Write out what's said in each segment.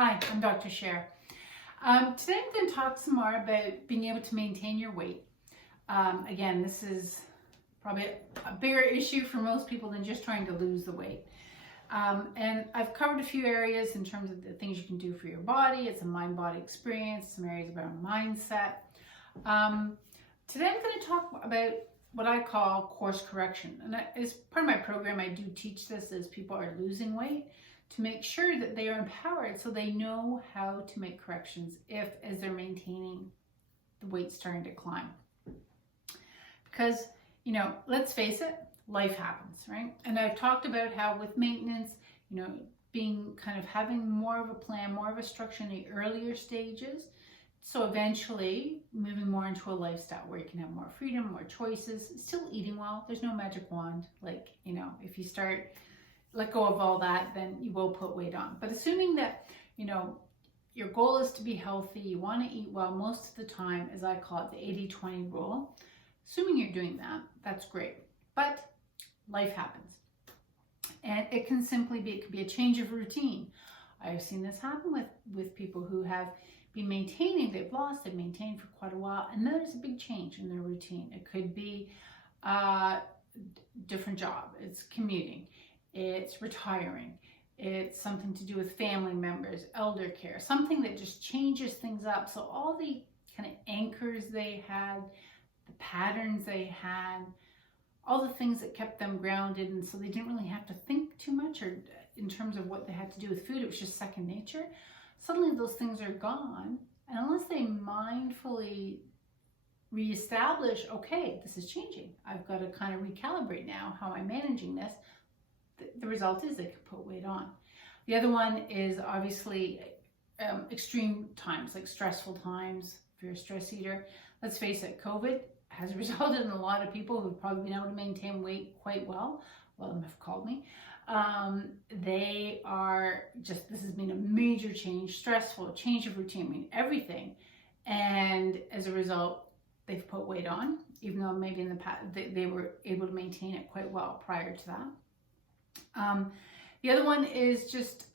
Hi, I'm Dr. Cher. Today I'm going to talk some more about being able to maintain your weight. Again, this is probably a bigger issue for most people than just trying to lose the weight. And I've covered a few areas in terms of the things you can do for your body. It's a mind-body experience, some areas about mindset. Today I'm going to talk about what I call course correction. And as part of my program, I do teach this as people are losing weight, to make sure that they are empowered so they know how to make corrections as they're maintaining the weight starting to climb. Because, let's face it, life happens, right? And I've talked about how with maintenance, being kind of having more of a plan, more of a structure in the earlier stages. So eventually moving more into a lifestyle where you can have more freedom, more choices, still eating well. There's no magic wand. If you let go of all that, then you will put weight on. But assuming that, your goal is to be healthy, you want to eat well most of the time, as I call it, the 80-20 rule. Assuming you're doing that, that's great. But life happens. And it can be a change of routine. I've seen this happen with people who have been maintaining, they've maintained for quite a while, and then there's a big change in their routine. It could be a different job, it's commuting, it's retiring, it's something to do with family members, elder care, something that just changes things up. So all the kind of anchors they had, the patterns they had, all the things that kept them grounded, and so they didn't really have to think too much or in terms of what they had to do with food, it was just second nature. Suddenly those things are gone, and unless they mindfully reestablish, okay, this is changing, I've got to kind of recalibrate now how I'm managing this, the result is they could put weight on. The other one is obviously extreme times, like stressful times. If you're a stress eater, let's face it, COVID has resulted in a lot of people who've probably been able to maintain weight quite well. A lot of them have called me. This has been a major change, stressful, change of routine, everything. And as a result, they've put weight on, even though maybe in the past they were able to maintain it quite well prior to that. The other one is just,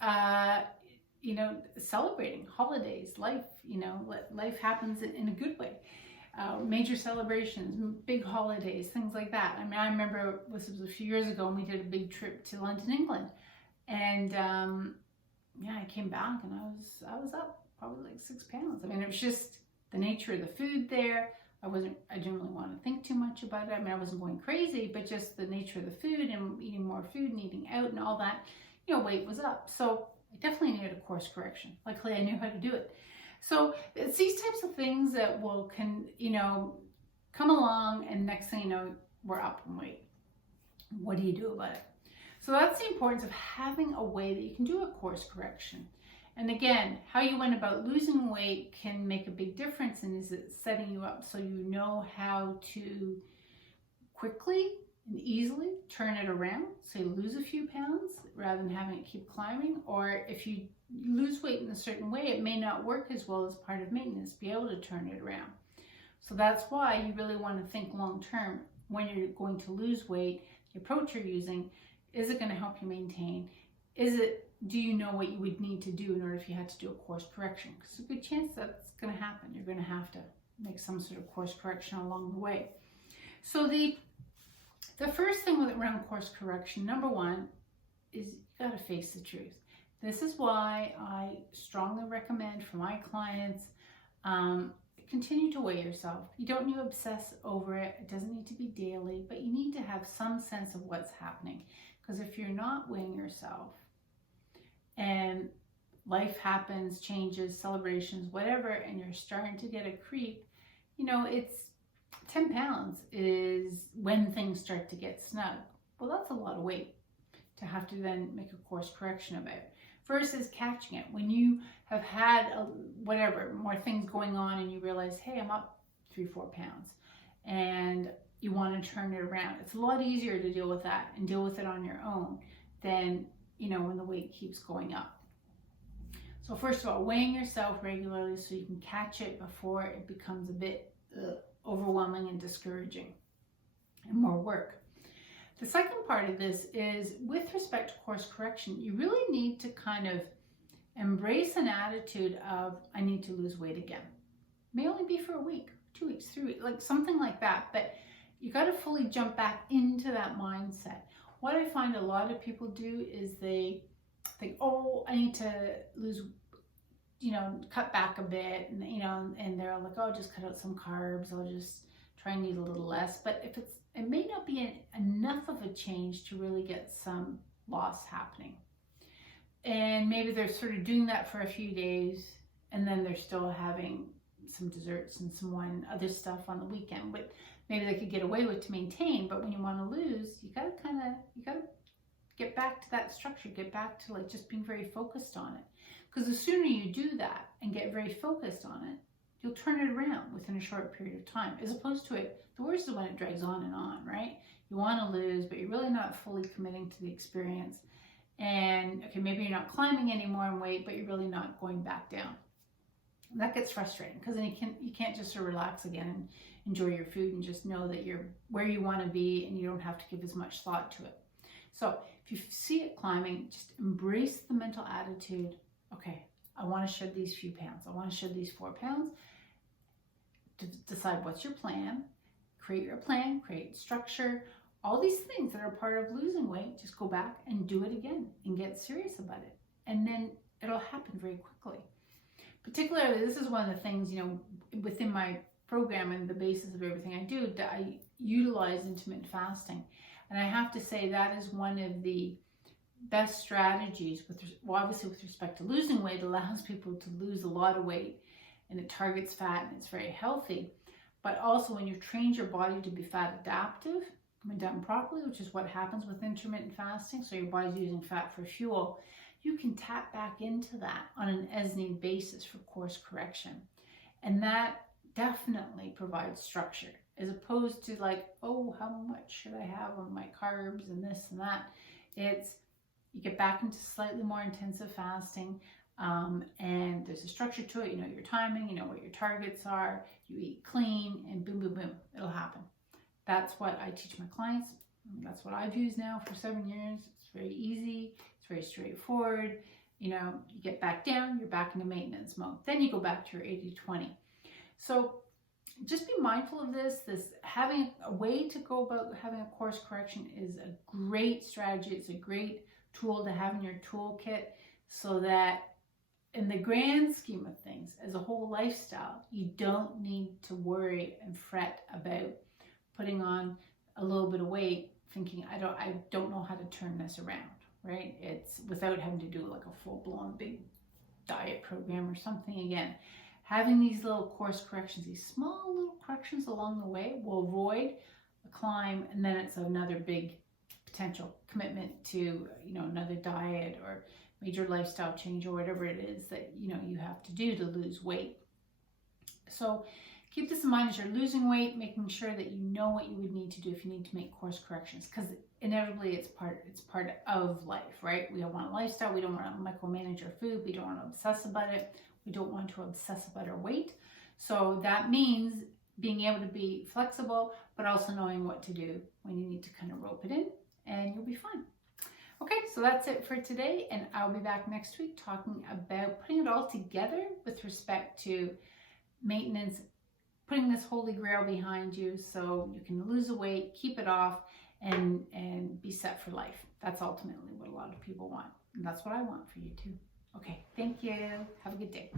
celebrating holidays, life, life happens in a good way. Major celebrations, big holidays, things like that. I remember this was a few years ago and we did a big trip to London, England. And I came back and I was up probably like 6 pounds. It was just the nature of the food there. I didn't really want to think too much about it. I wasn't going crazy, but just the nature of the food and eating more food and eating out and all that, weight was up. So I definitely needed a course correction. Luckily, I knew how to do it. So it's these types of things that come along, and next thing you know, we're up in weight. What do you do about it? So that's the importance of having a way that you can do a course correction. And again, how you went about losing weight can make a big difference, and is it setting you up so you know how to quickly and easily turn it around so you lose a few pounds rather than having it keep climbing. Or if you lose weight in a certain way, it may not work as well as part of maintenance, be able to turn it around. So that's why you really want to think long term when you're going to lose weight, the approach you're using, is it going to help you maintain? Do you know what you would need to do in order if you had to do a course correction? Because there's a good chance that's going to happen. You're going to have to make some sort of course correction along the way. So the first thing around course correction, number one, is you got to face the truth. This is why I strongly recommend for my clients, continue to weigh yourself. You don't need to obsess over it. It doesn't need to be daily, but you need to have some sense of what's happening. Because if you're not weighing yourself, and life happens, changes, celebrations, whatever, and you're starting to get a creep, it's 10 pounds is when things start to get snug. Well, that's a lot of weight to have to then make a course correction about, versus catching it when you have had more things going on and you realize, hey, I'm up 3-4 pounds and you want to turn it around. It's a lot easier to deal with that and deal with it on your own than when the weight keeps going up. So first of all, weighing yourself regularly so you can catch it before it becomes a bit overwhelming and discouraging and more work. The second part of this is with respect to course correction, you really need to kind of Embrace an attitude of, I need to lose weight again. May only be for a week, 2 weeks, 3 weeks, like something like that. But you got to fully jump back into that mindset. What I find a lot of people do is they think, oh, I need to lose, cut back a bit, and they're like, oh, just cut out some carbs. I'll just try and eat a little less. But it may not be enough of a change to really get some loss happening. And maybe they're sort of doing that for a few days, and then they're still having some desserts and some wine, other stuff on the weekend. But maybe they could get away with to maintain. But when you want to lose, you gotta get back to that structure. Get back to like just being very focused on it. Because the sooner you do that and get very focused on it, you'll turn it around within a short period of time. As opposed to the worst is when it drags on and on, right? You want to lose, but you're really not fully committing to the experience. And okay, maybe you're not climbing anymore in weight, but you're really not going back down. And that gets frustrating because then you can't just sort of relax again and enjoy your food and just know that you're where you want to be and you don't have to give as much thought to it. So if you see it climbing, just embrace the mental attitude. Okay, I want to shed these few pounds. I want to shed these 4 pounds. Decide what's your plan. Create your plan, create structure. All these things that are part of losing weight, just go back and do it again and get serious about it. And then it'll happen very quickly. Particularly, this is one of the things, within my program and the basis of everything I do, that I utilize intermittent fasting. And I have to say that is one of the best strategies, obviously with respect to losing weight. It allows people to lose a lot of weight and it targets fat and it's very healthy. But also when you train your body to be fat adaptive, when done properly, which is what happens with intermittent fasting, so your body's using fat for fuel, you can tap back into that on an as-need basis for course correction. And that definitely provides structure, as opposed to like, oh, how much should I have on my carbs and this and that. You get back into slightly more intensive fasting, and there's a structure to it. You know your timing, you know what your targets are, you eat clean, and boom, boom, boom, it'll happen. That's what I teach my clients. That's what I've used now for 7 years. It's very easy. It's very straightforward. You get back down, you're back into maintenance mode. Then you go back to your 80-20. So just be mindful of this. Having a way to go about having a course correction is a great strategy. It's a great tool to have in your toolkit, so that in the grand scheme of things, as a whole lifestyle, you don't need to worry and fret about putting on a little bit of weight, thinking I don't know how to turn this around, right? It's without having to do like a full-blown big diet program or something. Again, having these little course corrections, these small little corrections along the way will avoid a climb, and then it's another big potential commitment to another diet or major lifestyle change or whatever it is that you have to do to lose weight. So keep this in mind as you're losing weight, making sure that you know what you would need to do if you need to make course corrections, because inevitably it's part of life, right? We don't want a lifestyle. We don't want to micromanage our food. We don't want to obsess about it. We don't want to obsess about our weight. So that means being able to be flexible, but also knowing what to do when you need to kind of rope it in, and you'll be fine. Okay, so that's it for today, and I'll be back next week talking about putting it all together with respect to maintenance, putting this holy grail behind you so you can lose the weight, keep it off, and be set for life. That's ultimately what a lot of people want, and that's what I want for you too. Okay, thank you. Have a good day.